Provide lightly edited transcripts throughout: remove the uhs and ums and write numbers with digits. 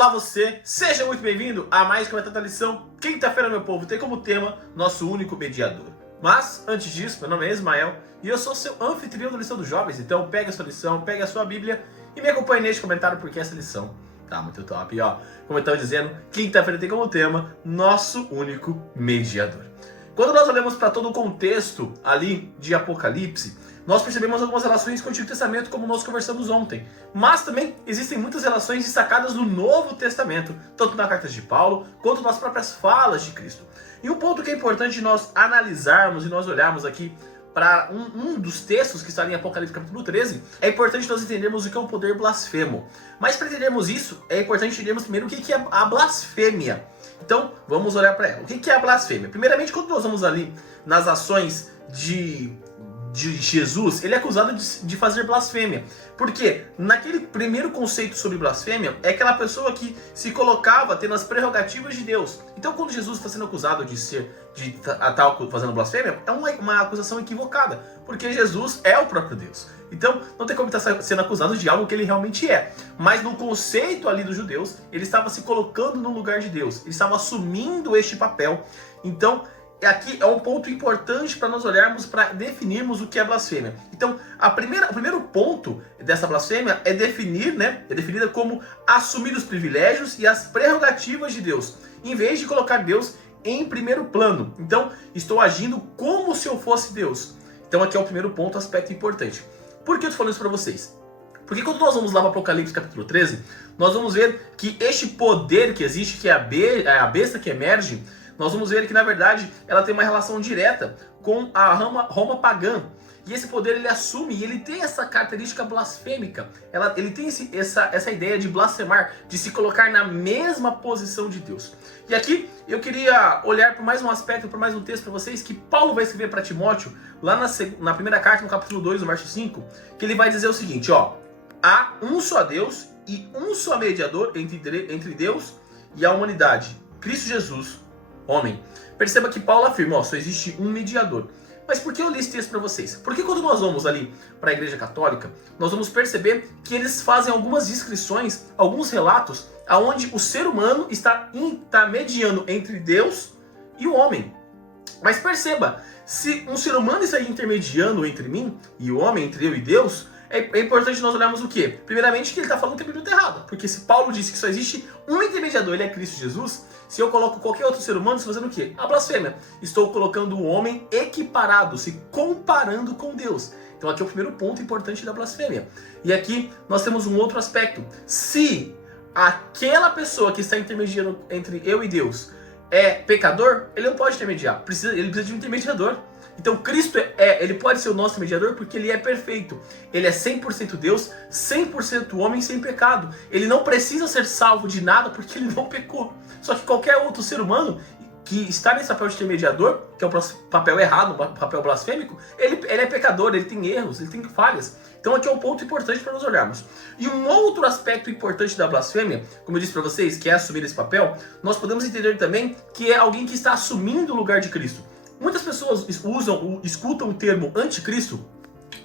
Olá você, seja muito bem-vindo a mais uma da lição Quinta-feira, meu povo, tem como tema nosso único mediador. Mas, antes disso, meu nome é Ismael e eu sou seu anfitrião da lição dos jovens, então pegue a sua lição, pegue a sua Bíblia e me acompanhe neste comentário porque essa lição tá muito top. E ó, como eu estava dizendo, quinta-feira tem como tema nosso único mediador. Quando nós olhamos para todo o contexto ali de Apocalipse, nós percebemos algumas relações com o Antigo Testamento, como nós conversamos ontem. Mas também existem muitas relações destacadas no Novo Testamento, tanto na carta de Paulo, quanto nas próprias falas de Cristo. E um ponto que é importante nós analisarmos e nós olharmos aqui para um dos textos que está em Apocalipse capítulo 13, é importante nós entendermos o que é um poder blasfemo. Mas para entendermos isso, é importante entendermos primeiro o que é a blasfêmia. Então, vamos olhar para ela. O que é a blasfêmia? Primeiramente, quando nós vamos ali nas ações de Jesus, ele é acusado de fazer blasfêmia. Porque naquele primeiro conceito sobre blasfêmia, é aquela pessoa que se colocava tendo as prerrogativas de Deus. Então, quando Jesus está sendo acusado de estar fazendo blasfêmia, é uma acusação equivocada. Porque Jesus é o próprio Deus. Então, não tem como estar sendo acusado de algo que ele realmente é. Mas no conceito ali dos judeus, ele estava se colocando no lugar de Deus. Ele estava assumindo este papel. Então, aqui é um ponto importante para nós olharmos, para definirmos o que é blasfêmia. Então, o primeiro ponto dessa blasfêmia é definir, é definida como assumir os privilégios e as prerrogativas de Deus, em vez de colocar Deus em primeiro plano. Então, estou agindo como se eu fosse Deus. Então, aqui é o primeiro ponto, aspecto importante. Por que eu estou falando isso para vocês? Porque quando nós vamos lá para Apocalipse capítulo 13, nós vamos ver que este poder que existe, que é a besta que emerge, nós vamos ver que, na verdade, ela tem uma relação direta com a Roma pagã. E esse poder ele assume, e ele tem essa característica blasfêmica. Ele tem essa ideia de blasfemar, de se colocar na mesma posição de Deus. E aqui eu queria olhar para mais um aspecto, para mais um texto para vocês, que Paulo vai escrever para Timóteo, lá na primeira carta, no capítulo 2, no verso 5, que ele vai dizer o seguinte, ó: há um só Deus e um só mediador entre Deus e a humanidade, Cristo Jesus, homem. Perceba que Paulo afirma, só existe um mediador. Mas por que eu li esse texto para vocês? Porque quando nós vamos ali para a Igreja Católica, nós vamos perceber que eles fazem algumas descrições, alguns relatos, aonde o ser humano está intermediando entre Deus e o homem. Mas perceba, se um ser humano está intermediando entre mim e o homem, entre eu e Deus, é importante nós olharmos o quê? Primeiramente, que ele está falando que a Bíblia está errada. Porque se Paulo disse que só existe um intermediador, ele é Cristo Jesus, se eu coloco qualquer outro ser humano, estou fazendo o quê? A blasfêmia. Estou colocando o homem equiparado, se comparando com Deus. Então aqui é o primeiro ponto importante da blasfêmia. E aqui nós temos um outro aspecto. Se aquela pessoa que está intermediando entre eu e Deus é pecador, ele não pode intermediar. Ele precisa de um intermediador. Então Cristo ele pode ser o nosso mediador porque ele é perfeito. Ele é 100% Deus, 100% homem sem pecado. Ele não precisa ser salvo de nada porque ele não pecou. Só que qualquer outro ser humano que está nesse papel de intermediador, que é o papel errado, o papel blasfêmico, ele é pecador, ele tem erros, ele tem falhas. Então aqui é um ponto importante para nós olharmos. E um outro aspecto importante da blasfêmia, como eu disse para vocês, que é assumir esse papel, nós podemos entender também que é alguém que está assumindo o lugar de Cristo. Muitas pessoas escutam o termo anticristo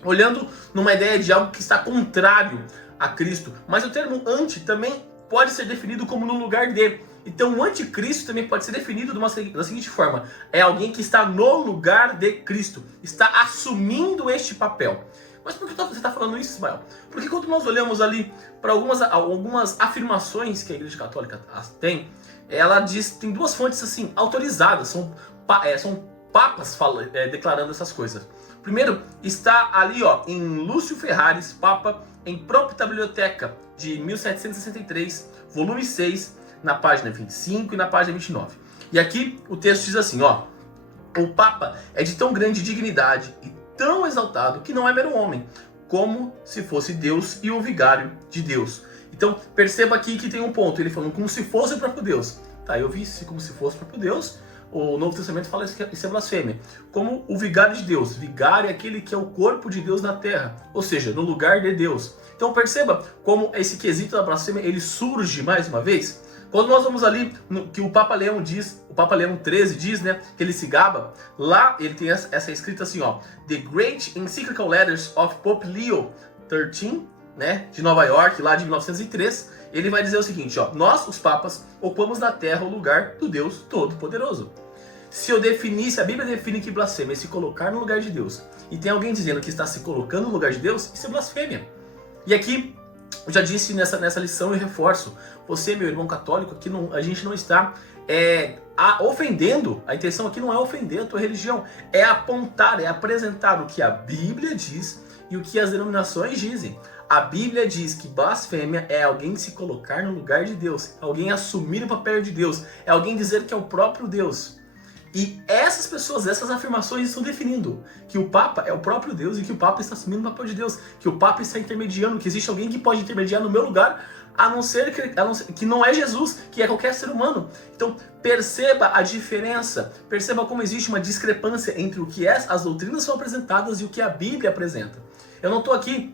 olhando numa ideia de algo que está contrário a Cristo. Mas o termo anti também pode ser definido como no lugar de. Então o anticristo também pode ser definido da seguinte forma: é alguém que está no lugar de Cristo, está assumindo este papel. Mas por que você está falando isso, Ismael? Porque quando nós olhamos ali para algumas afirmações que a Igreja Católica tem, ela tem duas fontes assim autorizadas, são papas declarando essas coisas. Primeiro está ali em Lúcio Ferraris, Papa, em Propta Biblioteca, de 1763, volume 6, na página 25 e na página 29. E aqui o texto diz assim, o Papa é de tão grande dignidade e tão exaltado que não é mero homem, como se fosse Deus e o vigário de Deus. Então perceba aqui que tem um ponto, ele falando como se fosse o próprio Deus. Tá, eu vi isso como se fosse o próprio Deus. O Novo Testamento fala isso é blasfêmia. Como o vigário de Deus. Vigário é aquele que é o corpo de Deus na terra. Ou seja, no lugar de Deus. Então perceba como esse quesito da blasfêmia ele surge mais uma vez. Quando nós vamos ali, que o Papa Leão diz, o Papa Leão XIII diz, que ele se gaba, lá ele tem essa escrita assim, The Great Encyclical Letters of Pope Leo XIII, de Nova York, lá de 1903, ele vai dizer o seguinte, ó: nós, os papas, ocupamos na terra o lugar do Deus Todo-Poderoso. Se eu definisse, a Bíblia define que blasfêmia é se colocar no lugar de Deus, e tem alguém dizendo que está se colocando no lugar de Deus, isso é blasfêmia. E aqui, eu já disse nessa lição e reforço, você, meu irmão católico, aqui a gente não está ofendendo, a intenção aqui não é ofender a tua religião, é apontar, é apresentar o que a Bíblia diz e o que as denominações dizem. A Bíblia diz que blasfêmia é alguém se colocar no lugar de Deus, alguém assumir o papel de Deus, é alguém dizer que é o próprio Deus. E essas pessoas, essas afirmações estão definindo que o Papa é o próprio Deus e que o Papa está assumindo o papel de Deus, que o Papa está intermediando, que existe alguém que pode intermediar no meu lugar, a não ser que não é Jesus, que é qualquer ser humano. Então perceba a diferença, perceba como existe uma discrepância entre o que as doutrinas são apresentadas e o que a Bíblia apresenta. Eu não estou aqui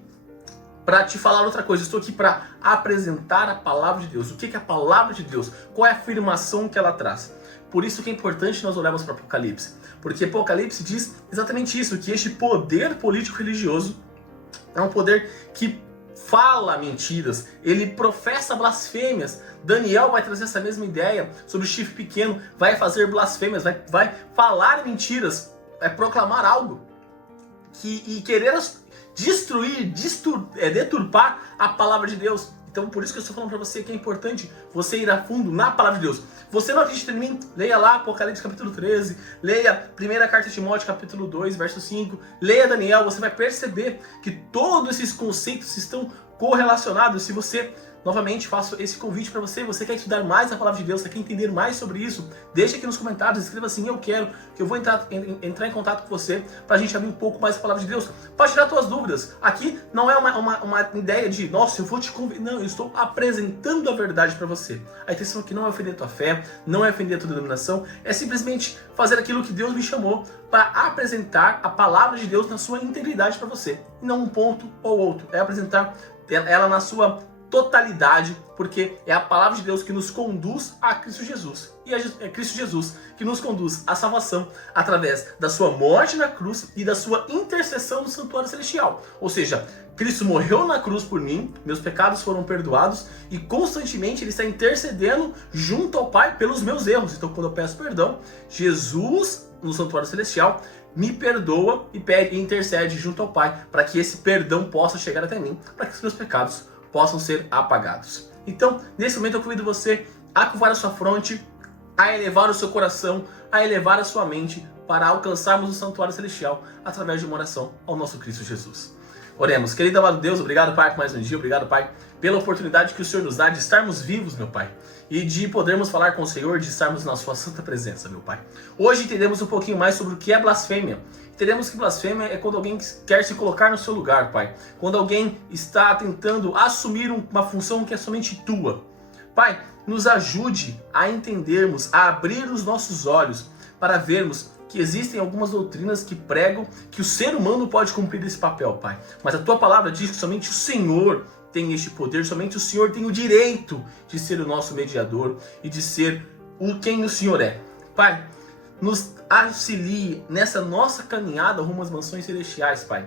para te falar outra coisa, eu estou aqui para apresentar a palavra de Deus. O que é a palavra de Deus? Qual é a afirmação que ela traz? Por isso que é importante nós olharmos para Apocalipse. Porque Apocalipse diz exatamente isso, que este poder político-religioso é um poder que fala mentiras, ele professa blasfêmias. Daniel vai trazer essa mesma ideia sobre o chifre pequeno, vai fazer blasfêmias, vai falar mentiras, vai proclamar algo e querer destruir, deturpar a palavra de Deus. Então por isso que eu estou falando para você que é importante você ir a fundo na palavra de Deus. Você não acredita em mim? Leia lá Apocalipse capítulo 13, leia 1 Carta de Timóteo capítulo 2, verso 5, leia Daniel, você vai perceber que todos esses conceitos estão correlacionados. Se você, novamente, faço esse convite para você, você quer estudar mais a palavra de Deus, você quer entender mais sobre isso, deixa aqui nos comentários, escreva assim, eu quero, que eu vou entrar em contato com você para a gente abrir um pouco mais a palavra de Deus, para tirar suas dúvidas. Aqui não é uma ideia de, nossa, eu vou te convidar, não, eu estou apresentando a verdade para você. A intenção aqui não é ofender a tua fé, não é ofender a tua denominação, é simplesmente fazer aquilo que Deus me chamou para apresentar a palavra de Deus na sua integridade para você, e não um ponto ou outro, é apresentar ela na sua totalidade, porque é a palavra de Deus que nos conduz a Cristo Jesus. E é Cristo Jesus que nos conduz à salvação através da sua morte na cruz e da sua intercessão no santuário celestial. Ou seja, Cristo morreu na cruz por mim, meus pecados foram perdoados e constantemente Ele está intercedendo junto ao Pai pelos meus erros. Então quando eu peço perdão, Jesus no santuário celestial me perdoa e pede e intercede junto ao Pai para que esse perdão possa chegar até mim, para que os meus pecados possam ser apagados. Então, nesse momento eu convido você a curvar a sua fronte, a elevar o seu coração, a elevar a sua mente para alcançarmos o santuário celestial através de uma oração ao nosso Cristo Jesus. Oremos. Querido amado Deus, obrigado, Pai, por mais um dia. Obrigado, Pai, pela oportunidade que o Senhor nos dá de estarmos vivos, meu Pai, e de podermos falar com o Senhor, de estarmos na sua santa presença, meu Pai. Hoje entendemos um pouquinho mais sobre o que é blasfêmia. Entendemos que blasfêmia é quando alguém quer se colocar no seu lugar, Pai. Quando alguém está tentando assumir uma função que é somente tua. Pai, nos ajude a entendermos, a abrir os nossos olhos para vermos que existem algumas doutrinas que pregam que o ser humano pode cumprir esse papel, Pai. Mas a tua palavra diz que somente o Senhor tem este poder, somente o Senhor tem o direito de ser o nosso mediador e de ser quem o Senhor é. Pai, nos auxilie nessa nossa caminhada rumo às mansões celestiais, Pai.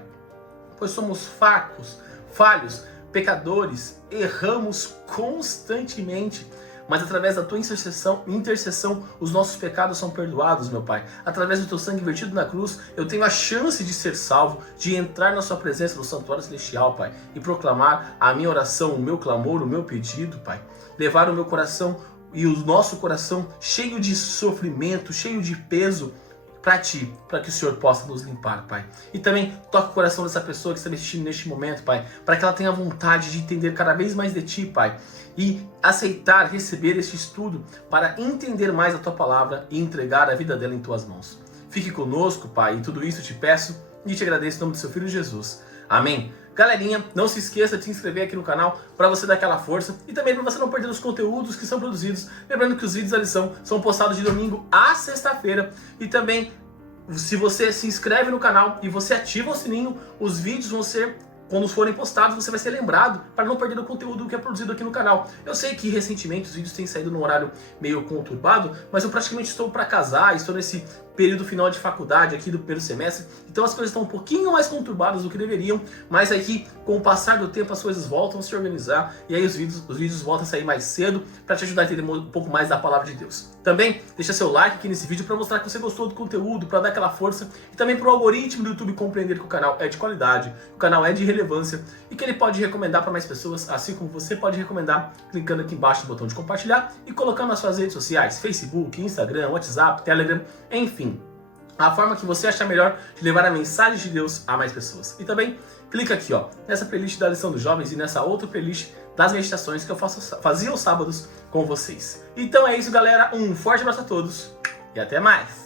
Pois somos fracos, falhos, pecadores, erramos constantemente. Mas através da tua intercessão, os nossos pecados são perdoados, meu Pai. Através do teu sangue vertido na cruz, eu tenho a chance de ser salvo, de entrar na sua presença no santuário celestial, Pai, e proclamar a minha oração, o meu clamor, o meu pedido, Pai. Levar o meu coração e o nosso coração cheio de sofrimento, cheio de peso, para Ti, para que o Senhor possa nos limpar, Pai. E também toca o coração dessa pessoa que está me assistindo neste momento, Pai, para que ela tenha vontade de entender cada vez mais de Ti, Pai, e aceitar, receber este estudo para entender mais a Tua palavra e entregar a vida dela em Tuas mãos. Fique conosco, Pai, e tudo isso eu te peço e te agradeço em nome do Seu Filho Jesus. Amém. Galerinha, não se esqueça de se inscrever aqui no canal para você dar aquela força e também para você não perder os conteúdos que são produzidos. Lembrando que os vídeos da lição são postados de domingo a sexta-feira. E também, se você se inscreve no canal e você ativa o sininho, os vídeos vão ser, quando forem postados, você vai ser lembrado para não perder o conteúdo que é produzido aqui no canal. Eu sei que recentemente os vídeos têm saído num horário meio conturbado, mas eu praticamente estou para casar, estou nesse período final de faculdade aqui do primeiro semestre, então as coisas estão um pouquinho mais conturbadas do que deveriam, mas aqui com o passar do tempo as coisas voltam a se organizar e aí os vídeos voltam a sair mais cedo para te ajudar a entender um pouco mais da palavra de Deus. Também deixa seu like aqui nesse vídeo para mostrar que você gostou do conteúdo, para dar aquela força e também para o algoritmo do YouTube compreender que o canal é de qualidade, que o canal é de relevância e que ele pode recomendar para mais pessoas, assim como você pode recomendar clicando aqui embaixo no botão de compartilhar e colocando nas suas redes sociais, Facebook, Instagram, WhatsApp, Telegram, enfim. A forma que você achar melhor de levar a mensagem de Deus a mais pessoas. E também clica aqui, ó, nessa playlist da lição dos jovens e nessa outra playlist das meditações que eu fazia aos sábados com vocês. Então é isso, galera. Um forte abraço a todos e até mais!